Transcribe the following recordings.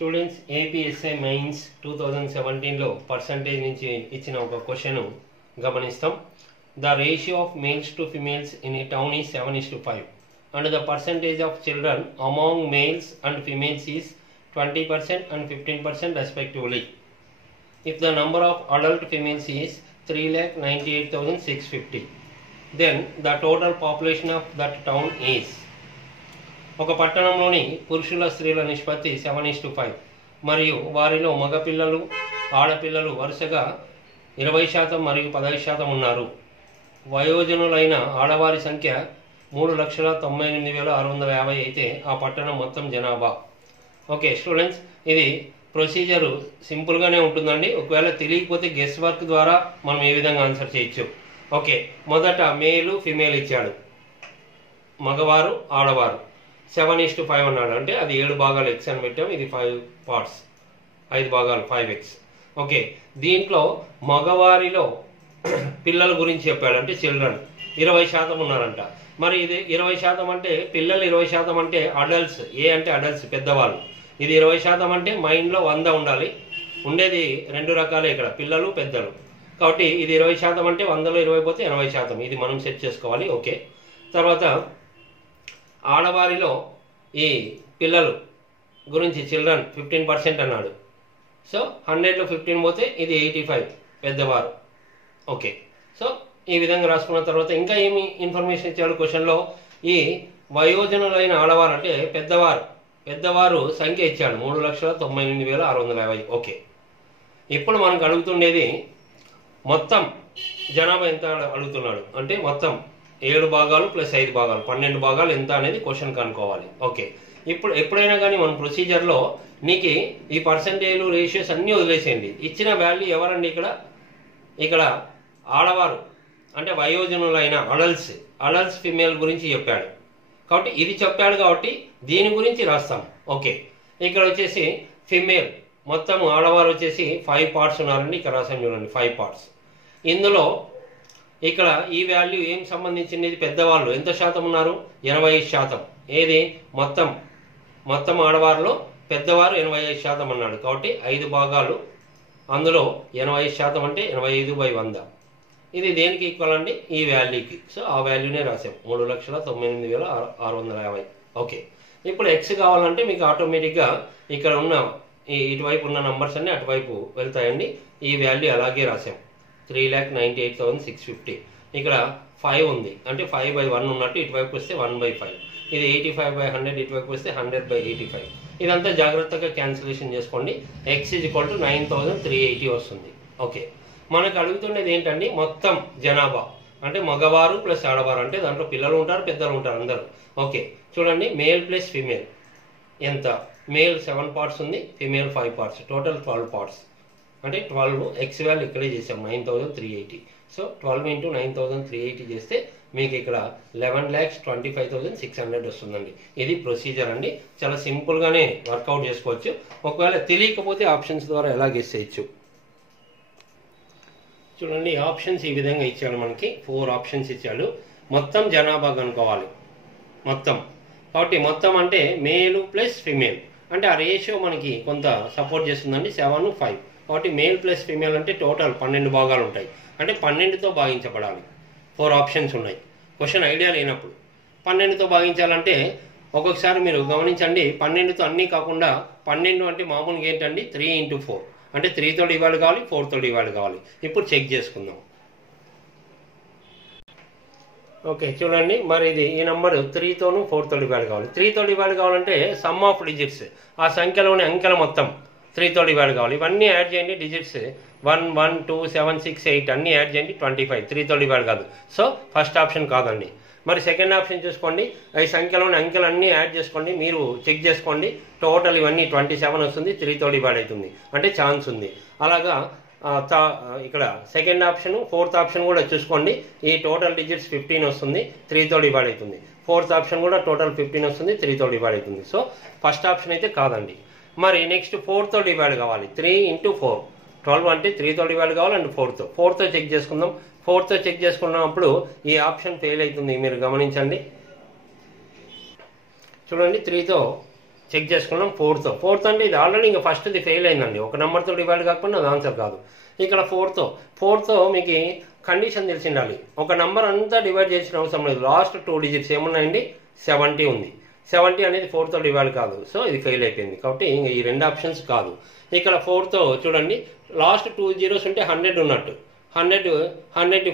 Students ఏపీఎస్ఐ mains 2017లో percentage నుంచి ఇచ్చిన ఒక క్వశ్చన్ గమనిస్తాం. The ratio of males to females in a town is 7:5 and the percentage of children among males and females is 20% and 15% respectively. If the number of adult females is 3,98,650, then the total population of that town is. ఒక పట్టణంలోని పురుషుల స్త్రీల నిష్పత్తి 7:5 మరియు వారిలో మగపిల్లలు ఆడపిల్లలు వరుసగా 20% మరియు 15% ఉన్నారు. వయోజనులైన ఆడవారి సంఖ్య 3,98,650 అయితే ఆ పట్టణం మొత్తం జనాభా. ఓకే స్టూడెంట్స్, ఇది ప్రొసీజర్ సింపుల్గానే ఉంటుందండి. ఒకవేళ తెలియకపోతే గెస్ వర్క్ ద్వారా మనం ఏ విధంగా ఆన్సర్ చేయొచ్చు. ఓకే, మొదట మేలు ఫిమేల్ ఇచ్చాడు, మగవారు ఆడవారు 7:5 అన్నాడు. అంటే అది 7 భాగాలు ఎక్స్ అని పెట్టాం. ఇది 5 పార్ట్స్, 5 భాగాలు 5x. ఓకే, దీంట్లో మగవారిలో పిల్లల గురించి చెప్పాడు, అంటే చిల్డ్రన్ 20% ఉన్నారంట. మరి ఇది 20% అంటే పిల్లలు 20% అంటే అడల్ట్స్, ఏ అంటే అడల్ట్స్ పెద్దవాళ్ళు. ఇది 20% అంటే మైండ్లో 100 ఉండాలి. ఉండేది 2 రకాలే ఇక్కడ, పిల్లలు పెద్దలు. కాబట్టి ఇది 20% అంటే 100లో 20 పోతే 80%. ఇది మనం సెట్ చేసుకోవాలి. ఓకే, తర్వాత ఆడవారిలో ఈ పిల్లలు గురించి చిల్డ్రన్ 15% అన్నాడు. సో 100లో 15 పోతే ఇది 85 పెద్దవారు. ఓకే, సో ఈ విధంగా రాసుకున్న తర్వాత ఇంకా ఏమి ఇన్ఫర్మేషన్ ఇచ్చాడు క్వశ్చన్లో, ఈ వయోజనులైన ఆడవారు అంటే పెద్దవారు సంఖ్య ఇచ్చాడు 3,98,650. ఓకే, ఇప్పుడు మనకు అడుగుతుండేది మొత్తం జనాభా ఎంత అడుగుతున్నాడు అంటే మొత్తం 7 భాగాలు ప్లస్ 5 భాగాలు 12 భాగాలు ఎంత అనేది క్వశ్చన్ కనుక్కోవాలి. ఓకే, ఇప్పుడు ఎప్పుడైనా కానీ మన ప్రొసీజర్లో నీకు ఈ పర్సంటేజ్లు రేషియోస్ అన్నీ వదిలేసేయండి. ఇచ్చిన వాల్యూ ఎవరండి ఇక్కడ ఆడవారు అంటే వయోజనులైన అడల్ట్స్ ఫిమేల్ గురించి చెప్పాడు. కాబట్టి ఇది చెప్పాడు కాబట్టి దీని గురించి రాస్తాం. ఓకే, ఇక్కడ వచ్చేసి ఫిమేల్ మొత్తం ఆడవారు వచ్చేసి 5 పార్ట్స్ ఉన్నారండి. ఇక్కడ రాసాం చూడండి 5 పార్ట్స్. ఇందులో ఇక్కడ ఈ వాల్యూ ఏం సంబంధించింది, పెద్దవాళ్ళు ఎంత శాతం ఉన్నారు 85%. ఏది మొత్తం ఆడవారిలో పెద్దవారు 85% అన్నాడు. కాబట్టి 5 భాగాలు, అందులో 85% అంటే 85/100. ఇది దేనికి ఈక్వల్ అండి, ఈ వాల్యూకి. సో ఆ వాల్యూనే రాసాం 3,98,650. ఓకే, ఇప్పుడు ఎక్స్ కావాలంటే మీకు ఆటోమేటిక్గా ఇక్కడ ఉన్న ఇటువైపు ఉన్న నంబర్స్ అన్ని అటువైపు వెళ్తాయండి. ఈ వాల్యూ అలాగే రాసాం 3,98,650. ఇక్కడ 5 ఉంది అంటే 5/1 ఉన్నట్టు ఇటువైపు వస్తే 1/5. ఇది 85/100 ఇటువైపు వస్తే 100/85. ఇదంతా జాగ్రత్తగా క్యాన్సిలేషన్ చేసుకోండి. x = 9,380 వస్తుంది. ఓకే, మనకు అడుగుతుండేది ఏంటండి మొత్తం జనాభా అంటే మగవారు ప్లస్ ఆడవారు, అంటే దాంట్లో పిల్లలు ఉంటారు పెద్దలు ఉంటారు అందరూ. ఓకే, చూడండి మేల్ ప్లస్ ఫిమేల్ ఎంత, మేల్ 7 పార్ట్స్ ఉంది, ఫిమేల్ 5 పార్ట్స్, టోటల్ 12 పార్ట్స్. అంటే 12 ఎక్స్ వాల్యూ ఇక్కడే చేసాం 9,380. సో 12 × 9,380 చేస్తే మీకు ఇక్కడ 11,25,600 వస్తుందండి. ఇది ప్రొసీజర్ అండి, చాలా సింపుల్గానే వర్కౌట్ చేసుకోవచ్చు. ఒకవేళ తెలియకపోతే ఆప్షన్స్ ద్వారా ఎలా గెస్ చేయొచ్చు. చూడండి ఆప్షన్స్ ఈ విధంగా ఇచ్చాడు, మనకి 4 ఆప్షన్స్ ఇచ్చాడు. మొత్తం జనాభా కనుక్కోవాలి మొత్తం. కాబట్టి మొత్తం అంటే మేలు ప్లస్ ఫిమేల్, అంటే ఆ రేషియో మనకి కొంత సపోర్ట్ చేస్తుందండి 7:5. కాబట్టి మేల్ ప్లస్ ఫిమేల్ అంటే టోటల్ 12 భాగాలు ఉంటాయి, అంటే 12తో భాగించబడాలి. 4 ఆప్షన్స్ ఉన్నాయి. క్వశ్చన్ ఐడియా లేనప్పుడు 12తో భాగించాలంటే ఒక్కొక్కసారి మీరు గమనించండి, 12తో అన్నీ కాకుండా 12 అంటే మామూలుగా ఏంటండి 3 × 4 అంటే 3తో డివైడ్ కావాలి, 4తో డివైడ్ కావాలి. ఇప్పుడు చెక్ చేసుకుందాం. ఓకే చూడండి, మరి ఇది ఈ నెంబర్ 3తోనూ 4తో డివైడ్ కావాలి. 3తో డివైడ్ కావాలంటే సమ్ ఆఫ్ డిజిట్స్, ఆ సంఖ్యలోని అంకెల మొత్తం 3తో డివైడ్ కావాలి. ఇవన్నీ యాడ్ చేయండి, డిజిట్స్ 1, 1, 2, 7, 6, 8 అన్నీ యాడ్ చేయండి 25. 3తో డివైడ్ కాదు, సో ఫస్ట్ ఆప్షన్ కాదండి. మరి సెకండ్ ఆప్షన్ చూసుకోండి, ఈ సంఖ్యలోని అంకెలన్నీ యాడ్ చేసుకోండి, మీరు చెక్ చేసుకోండి. టోటల్ ఇవన్నీ 27 వస్తుంది, 3తో డివైడ్ అవుతుంది, అంటే ఛాన్స్ ఉంది. అలాగా ఇక్కడ సెకండ్ ఆప్షన్, ఫోర్త్ ఆప్షన్ కూడా చూసుకోండి. ఈ టోటల్ డిజిట్స్ 15 వస్తుంది, 3తో డివైడ్ అవుతుంది. ఫోర్త్ ఆప్షన్ కూడా టోటల్ 15 వస్తుంది, 3తో డివైడ్ అవుతుంది. సో ఫస్ట్ ఆప్షన్ అయితే కాదండి. మరి నెక్స్ట్ 4తో డివైడ్ కావాలి. 3 × 4 12 అంటే 3తో డివైడ్ కావాలి అండ్ 4తో చెక్ చేసుకుందాం. 4తో చెక్ చేసుకున్నప్పుడు ఈ ఆప్షన్ ఫెయిల్ అవుతుంది, మీరు గమనించండి. చూడండి 3తో చెక్ చేసుకున్నాం. ఫోర్త్ అంటే ఇది ఆల్రెడీ ఇంకా ఫస్ట్ది ఫెయిల్ అయిందండి. ఒక నెంబర్తో డివైడ్ కాకుండా అది ఆన్సర్ కాదు. ఇక్కడ ఫోర్త్ మీకు కండిషన్ తెలిసి ఉండాలి. ఒక నెంబర్ అంతా డివైడ్ చేసిన అవసరం లేదు. లాస్ట్ 2 డిజిట్స్ ఏమున్నాయండి? 70 ఉంది. 70 అనేది 4తో డివైడ్ కాదు. సో ఇది ఫెయిల్ అయిపోయింది. కాబట్టి ఇంకా ఈ 2 ఆప్షన్స్ కాదు. ఇక్కడ 4తో చూడండి, లాస్ట్ 2 జీరోస్ ఉంటే 100 ఉన్నట్టు. 100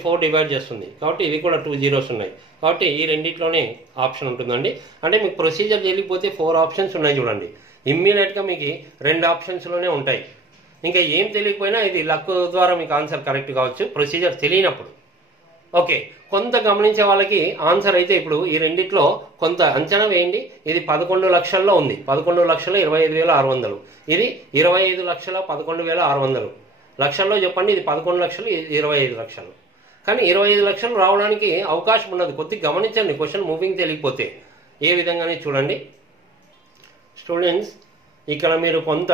4 డివైడ్ చేస్తుంది. కాబట్టి ఇవి కూడా 2 జీరోస్ ఉన్నాయి. కాబట్టి ఈ రెండిట్లోనే ఆప్షన్ ఉంటుందండి. అంటే మీకు ప్రొసీజర్ తెలియకపోతే 4 ఆప్షన్స్ ఉన్నాయి చూడండి. ఇమ్మీడియట్గా మీకు 2 ఆప్షన్స్లోనే ఉంటాయి. ఇంకా ఏం తెలియకపోయినా ఇది లక్ ద్వారా మీకు ఆన్సర్ కరెక్ట్ కావచ్చు, ప్రొసీజర్ తెలియనప్పుడు. ఓకే, కొంత గమనించే వాళ్ళకి ఆన్సర్ అయితే ఇప్పుడు ఈ రెండిట్లో కొంత అంచనా వేయండి. ఇది 11 లక్షల్లో ఉంది. 11,25,600. ఇది 25,11,600. లక్షల్లో చెప్పండి. ఇది 11 లక్షలు, 25 లక్షలు. కానీ 25 లక్షలు రావడానికి అవకాశం ఉన్నది. కొద్దిగా గమనించండి, క్వశ్చన్ మూవింగ్ తెలియకపోతే. ఏ విధంగానే చూడండి స్టూడెంట్స్, ఇక్కడ మీరు కొంత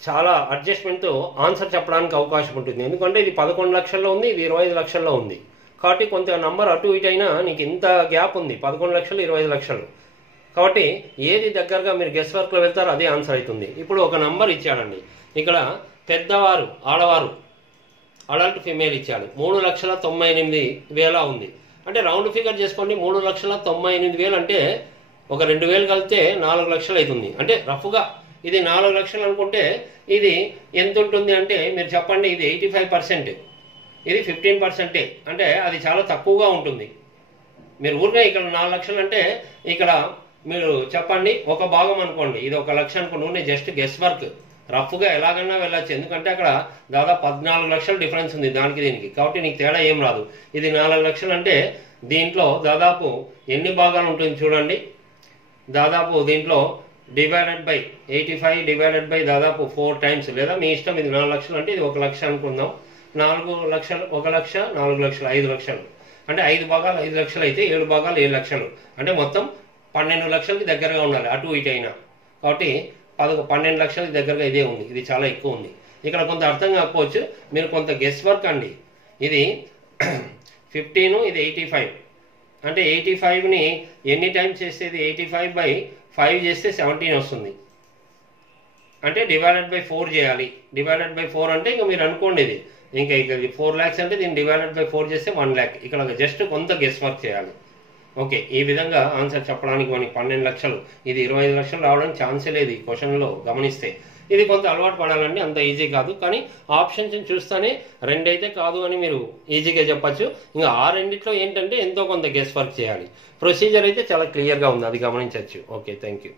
చాలా అడ్జస్ట్మెంట్తో ఆన్సర్ చెప్పడానికి అవకాశం ఉంటుంది. ఎందుకంటే ఇది 11 లక్షల్లో ఉంది, ఇది 25 లక్షల్లో ఉంది. కాబట్టి కొంత నంబర్ అటు ఇటు అయినా నీకు ఇంత గ్యాప్ ఉంది, 11 లక్షలు 25 లక్షలు. కాబట్టి ఏది దగ్గరగా మీరు గెస్ వర్క్లో వెళ్తారో అదే ఆన్సర్ అవుతుంది. ఇప్పుడు ఒక నంబర్ ఇచ్చాడండి. ఇక్కడ పెద్దవారు ఆడవారు అడల్ట్ ఫిమేల్ ఇచ్చాడు. 3,98,000 ఉంది. అంటే రౌండ్ ఫిగర్ చేసుకోండి. 3,98,000 అంటే ఒక 2,000 కలిపితే 4 లక్షలు అవుతుంది. అంటే రఫ్గా ఇది 4 లక్షలు అనుకుంటే ఇది ఎంత ఉంటుంది అంటే మీరు చెప్పండి. ఇది 85%, ఇది 15%. అంటే అది చాలా తక్కువగా ఉంటుంది. మీరు ఊరికే ఇక్కడ 4 లక్షలు అంటే ఇక్కడ మీరు చెప్పండి ఒక భాగం అనుకోండి. ఇది 1 లక్ష అనుకోండి. జస్ట్ గెస్ వర్క్, రఫ్గా ఎలాగైనా వెళ్ళచ్చు. ఎందుకంటే అక్కడ దాదాపు 14 లక్షల డిఫరెన్స్ ఉంది దానికి దీనికి. కాబట్టి నీకు తేడా ఏం రాదు. ఇది 4 లక్షలు అంటే దీంట్లో దాదాపు ఎన్ని భాగాలు ఉంటుంది చూడండి. దాదాపు దీంట్లో డివైడెడ్ బై 85 డివైడెడ్ బై దాదాపు 4 టైమ్స్, లేదా మీ ఇష్టం. ఇది 4 లక్షలు అంటే ఇది 1 లక్ష అనుకుందాం. 4 లక్షలు 1 లక్ష 4 లక్షలు 5 లక్షలు. అంటే 5 భాగాలు 5 లక్షలు అయితే 7 భాగాలు 7 లక్షలు. అంటే మొత్తం 12 లక్షలకి దగ్గరగా ఉండాలి అటు ఇటు అయినా. కాబట్టి 12 లక్షలకి దగ్గరగా ఇదే ఉంది. ఇది చాలా ఎక్కువ ఉంది. ఇక్కడ కొంత అర్థం కాకపోవచ్చు, మీరు కొంత గెస్ వర్క్ అండి. ఇది 15, ఇది 85. అంటే 85ని ఎన్ని టైమ్స్ చేస్తే ఇది 85/5 చేస్తే 17 వస్తుంది. అంటే డివైడెడ్ బై 4 చేయాలి. డివైడెడ్ బై 4 అంటే ఇంకా మీరు అనుకోండి ఇది ఇంకా 4 lakhs అంటే దీన్ని డివైడెడ్ బై 4 చేస్తే 1 lakh. ఇక్కడ జస్ట్ కొంత గెస్ వర్క్ చేయాలి. ఓకే, ఈ విధంగా ఆన్సర్ చెప్పడానికి మనకి 12 లక్షలు, ఇది 25 లక్షలు రావడానికి ఛాన్సే లేదు ఈ క్వశ్చన్లో గమనిస్తే. ఇది కొంత అలవాటు పడాలండి, అంత ఈజీ కాదు. కానీ ఆప్షన్స్ చూస్తేనే 2 అయితే కాదు అని మీరు ఈజీగా చెప్పచ్చు. ఇంకా ఆ రెండిట్లో ఏంటంటే ఎంతో కొంత గెస్ వర్క్ చేయాలి. ప్రొసీజర్ అయితే చాలా క్లియర్గా ఉంది, అది గమనించవచ్చు. Okay, thank you.